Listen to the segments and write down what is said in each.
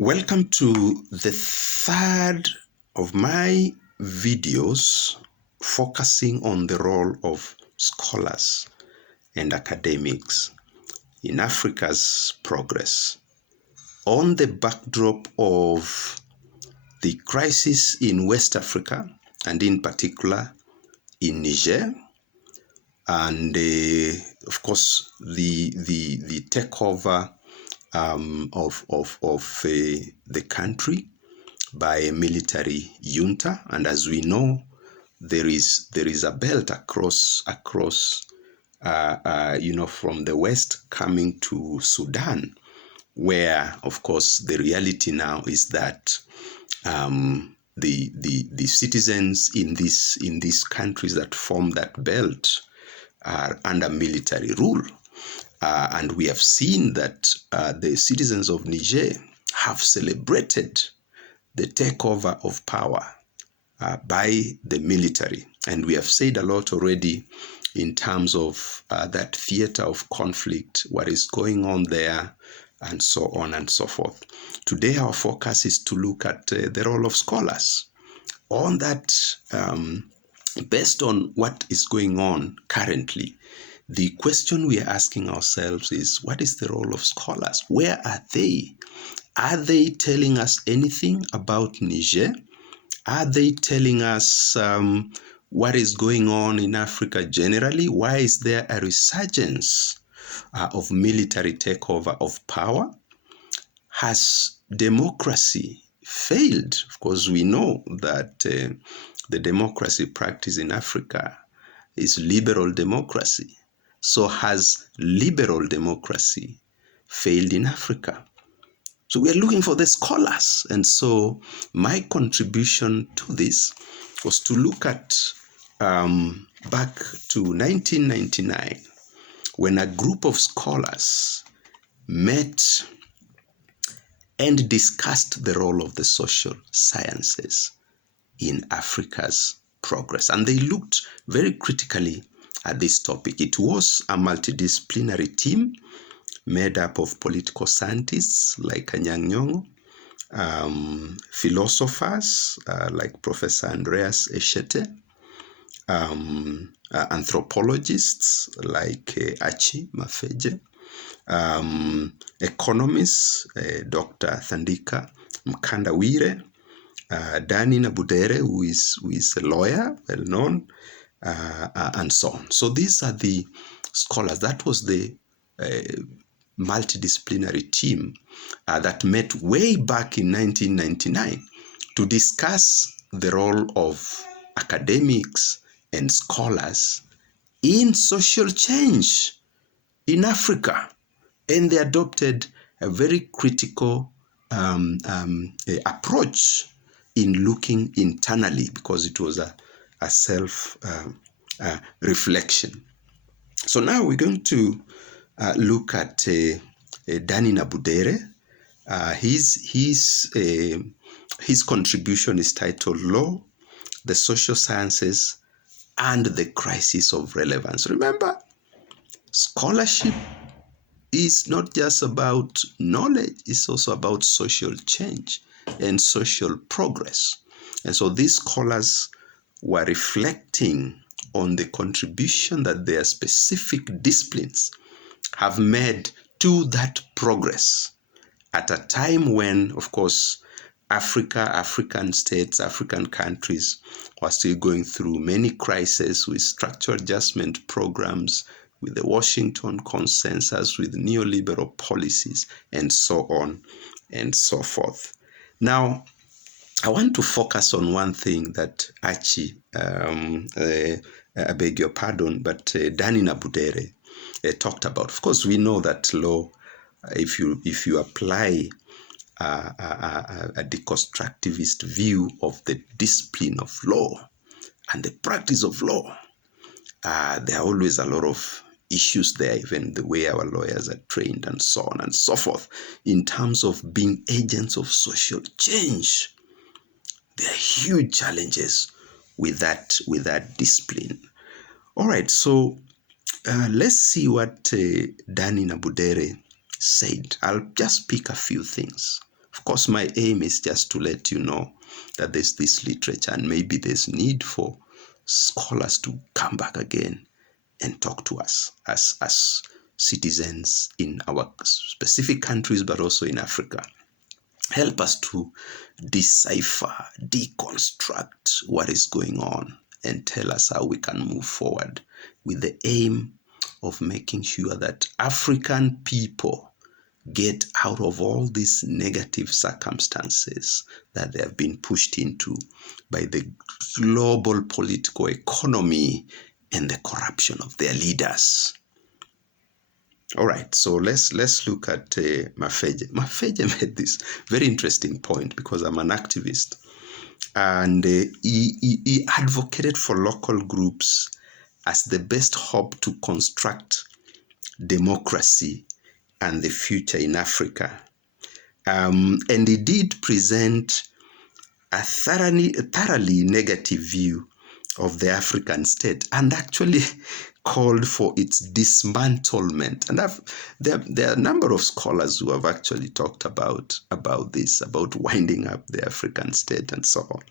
Welcome to the third of my videos focusing on the role of scholars and academics in Africa's progress. On the backdrop of the crisis in West Africa, and in particular in Niger, and of course the takeover of the country by a military junta, and as we know, there is a belt across from the west coming to Sudan, where of course the reality now is that the citizens in these countries that form that belt are under military rule. And we have seen that the citizens of Niger have celebrated the takeover of power by the military. And we have said a lot already in terms of that theater of conflict, what is going on there, and so on and so forth. Today, our focus is to look at the role of scholars on that, based on what is going on currently. The question we are asking ourselves is, what is the role of scholars? Where are they? Are they telling us anything about Niger? Are they telling us what is going on in Africa generally? Why is there a resurgence of military takeover of power? Has democracy failed? Of course, we know that the democracy practiced in Africa is liberal democracy. So has liberal democracy failed in Africa? So we are looking for the scholars. And so my contribution to this was to look at back to 1999, when a group of scholars met and discussed the role of the social sciences in Africa's progress. And they looked very critically at this topic. It was a multidisciplinary team made up of political scientists like Anyang' Nyong'o, philosophers like Professor Andreas Eshete, anthropologists like Achi Mafeje, economists, Dr. Thandika Mkandawire, Danny Nabudere, who is a lawyer, well known, and so on. So these are the scholars. That was the multidisciplinary team that met way back in 1999 to discuss the role of academics and scholars in social change in Africa. And they adopted a very critical approach in looking internally, because it was a self reflection. So now we're going to look at Danny Nabudere. His contribution is titled Law, the Social Sciences, and the Crisis of Relevance. Remember, scholarship is not just about knowledge, it's also about social change and social progress. And so these scholars were reflecting on the contribution that their specific disciplines have made to that progress at a time when, of course, African states, African countries were still going through many crises with structural adjustment programs, with the Washington Consensus, with neoliberal policies, and so on and so forth. Now, I want to focus on one thing that Achi, I beg your pardon, but Danny Nabudere talked about. Of course, we know that law, if you apply a deconstructivist view of the discipline of law and the practice of law, there are always a lot of issues there, even the way our lawyers are trained and so on and so forth, in terms of being agents of social change. There are huge challenges with that discipline. All right, so let's see what Danny Nabudere said. I'll just pick a few things. Of Of course, my aim is just to let you know that there's this literature, and maybe there's need for scholars to come back again and talk to us as citizens in our specific countries, but also in Africa. Help us to decipher, deconstruct what is going on, and tell us how we can move forward with the aim of making sure that African people get out of all these negative circumstances that they have been pushed into by the global political economy and the corruption of their leaders. All right, so let's look at Mafeje. Mafeje made this very interesting point, because I'm an activist, and he advocated for local groups as the best hope to construct democracy and the future in Africa. And he did present a thoroughly negative view of the African state, and actually called for its dismantlement. And there are a number of scholars who have actually talked about this, about winding up the African state and so on.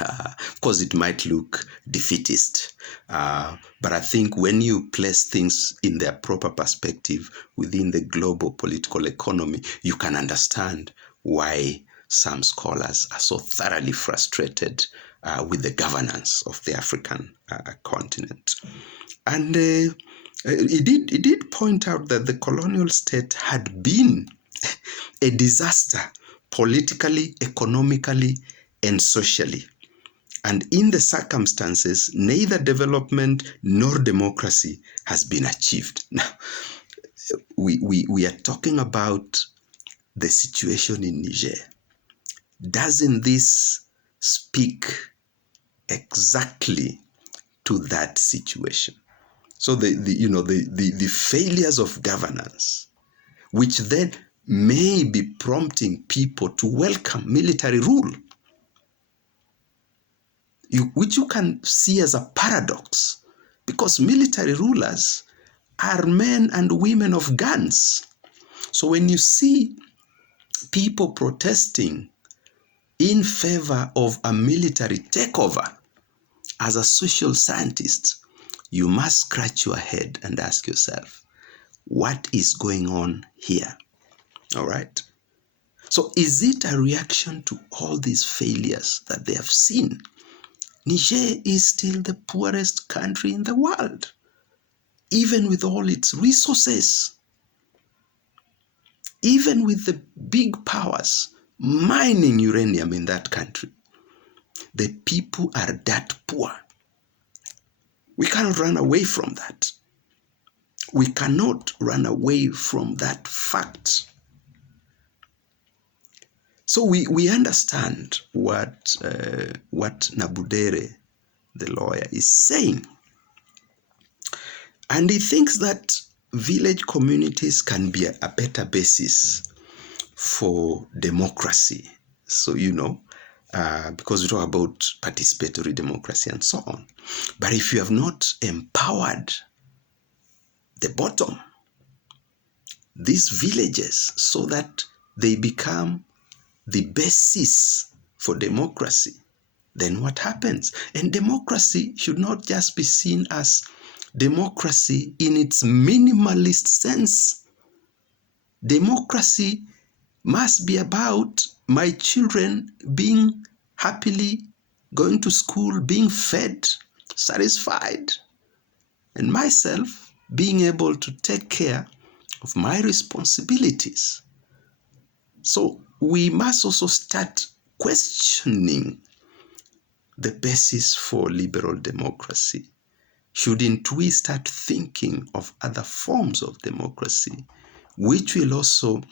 Of course, it might look defeatist, but I think when you place things in their proper perspective within the global political economy, you can understand why some scholars are so thoroughly frustrated with the governance of the African continent. And he did point out that the colonial state had been a disaster politically, economically, and socially. And in the circumstances, neither development nor democracy has been achieved. Now, we are talking about the situation in Niger. Doesn't this speak exactly to that situation? So the failures of governance, which then may be prompting people to welcome military rule, which you can see as a paradox, because military rulers are men and women of guns. So when you see people protesting in favor of a military takeover, as a social scientist, you must scratch your head and ask yourself, what is going on here? All right. So is it a reaction to all these failures that they have seen? Niger is still the poorest country in the world, even with all its resources, even with the big powers mining uranium in that country. The people are that poor. We cannot run away from that. We cannot run away from that fact. So we understand what Nabudere, the lawyer, is saying. And he thinks that village communities can be a better basis for democracy. So, because we talk about participatory democracy and so on. But if you have not empowered the bottom, these villages, so that they become the basis for democracy, then what happens? And democracy should not just be seen as democracy in its minimalist sense. Democracy must be about my children being happily going to school, being fed, satisfied, and myself being able to take care of my responsibilities. So we must also start questioning the basis for liberal democracy. Shouldn't we start thinking of other forms of democracy, which will also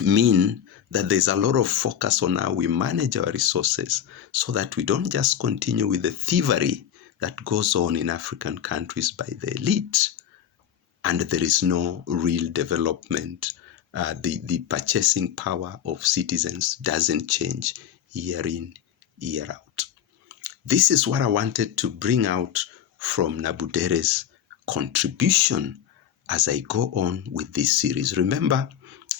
mean that there's a lot of focus on how we manage our resources, so that we don't just continue with the thievery that goes on in African countries by the elite, and there is no real development. The purchasing power of citizens doesn't change year in, year out. This is what I wanted to bring out from Nabudere's contribution as I go on with this series. Remember,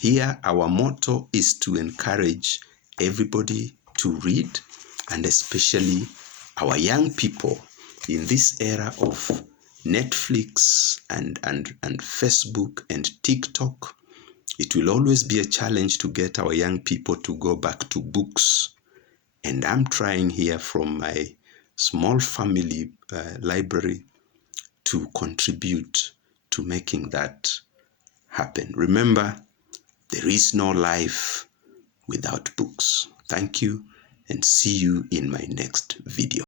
Here, our motto is to encourage everybody to read, and especially our young people in this era of Netflix and Facebook and TikTok. It will always be a challenge to get our young people to go back to books. And I'm trying here from my small family library to contribute to making that happen. Remember, there is no life without books. Thank you, and see you in my next video.